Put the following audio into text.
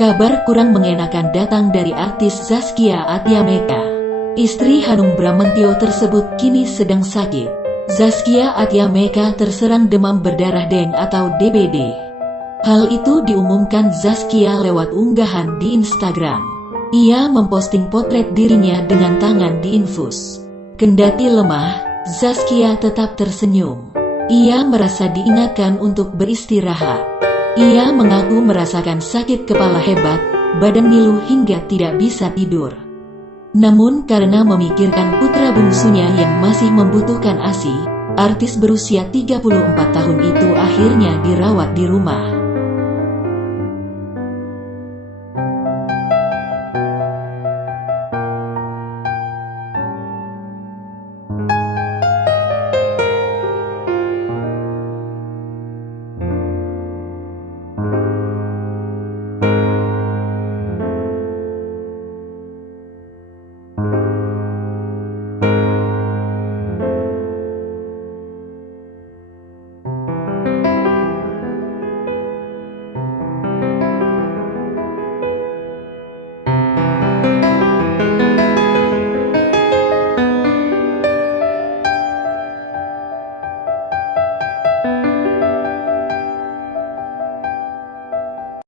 Kabar kurang mengenakan datang dari artis Zaskia Atiameka. Istri Hanung Bramantyo tersebut kini sedang sakit. Zaskia Atiameka terserang demam berdarah DENG atau DBD. Hal itu diumumkan Zaskia lewat unggahan di Instagram. Ia memposting potret dirinya dengan tangan diinfus. Kendati lemah, Zaskia tetap tersenyum. Ia merasa diingatkan untuk beristirahat. Ia mengaku merasakan sakit kepala hebat, badan ngilu hingga tidak bisa tidur. Namun karena memikirkan putra bungsunya yang masih membutuhkan ASI, artis berusia 34 tahun itu akhirnya dirawat di rumah.